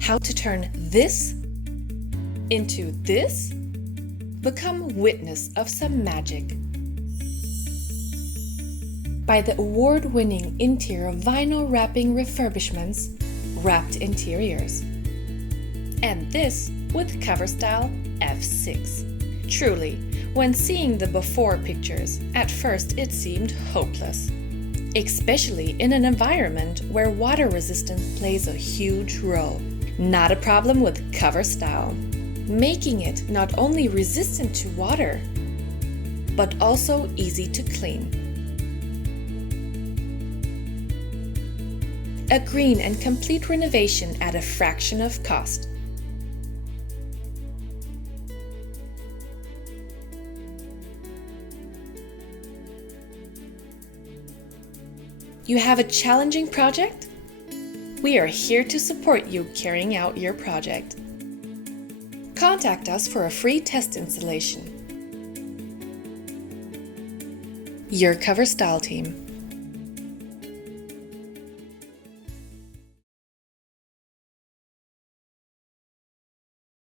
How to turn this into this? Become witness of some magic. By the award-winning interior vinyl wrapping refurbishments, Wrapped Interiors. And this with cover style F6. Truly, when seeing the before pictures, at first it seemed hopeless. Especially in an environment where water resistance plays a huge role. Not a problem with cover style, making it not only resistant to water, but also easy to clean. A green and complete renovation at a fraction of cost. You have a challenging project? We are here to support you carrying out your project. Contact us for a free test installation. Your Cover Style team.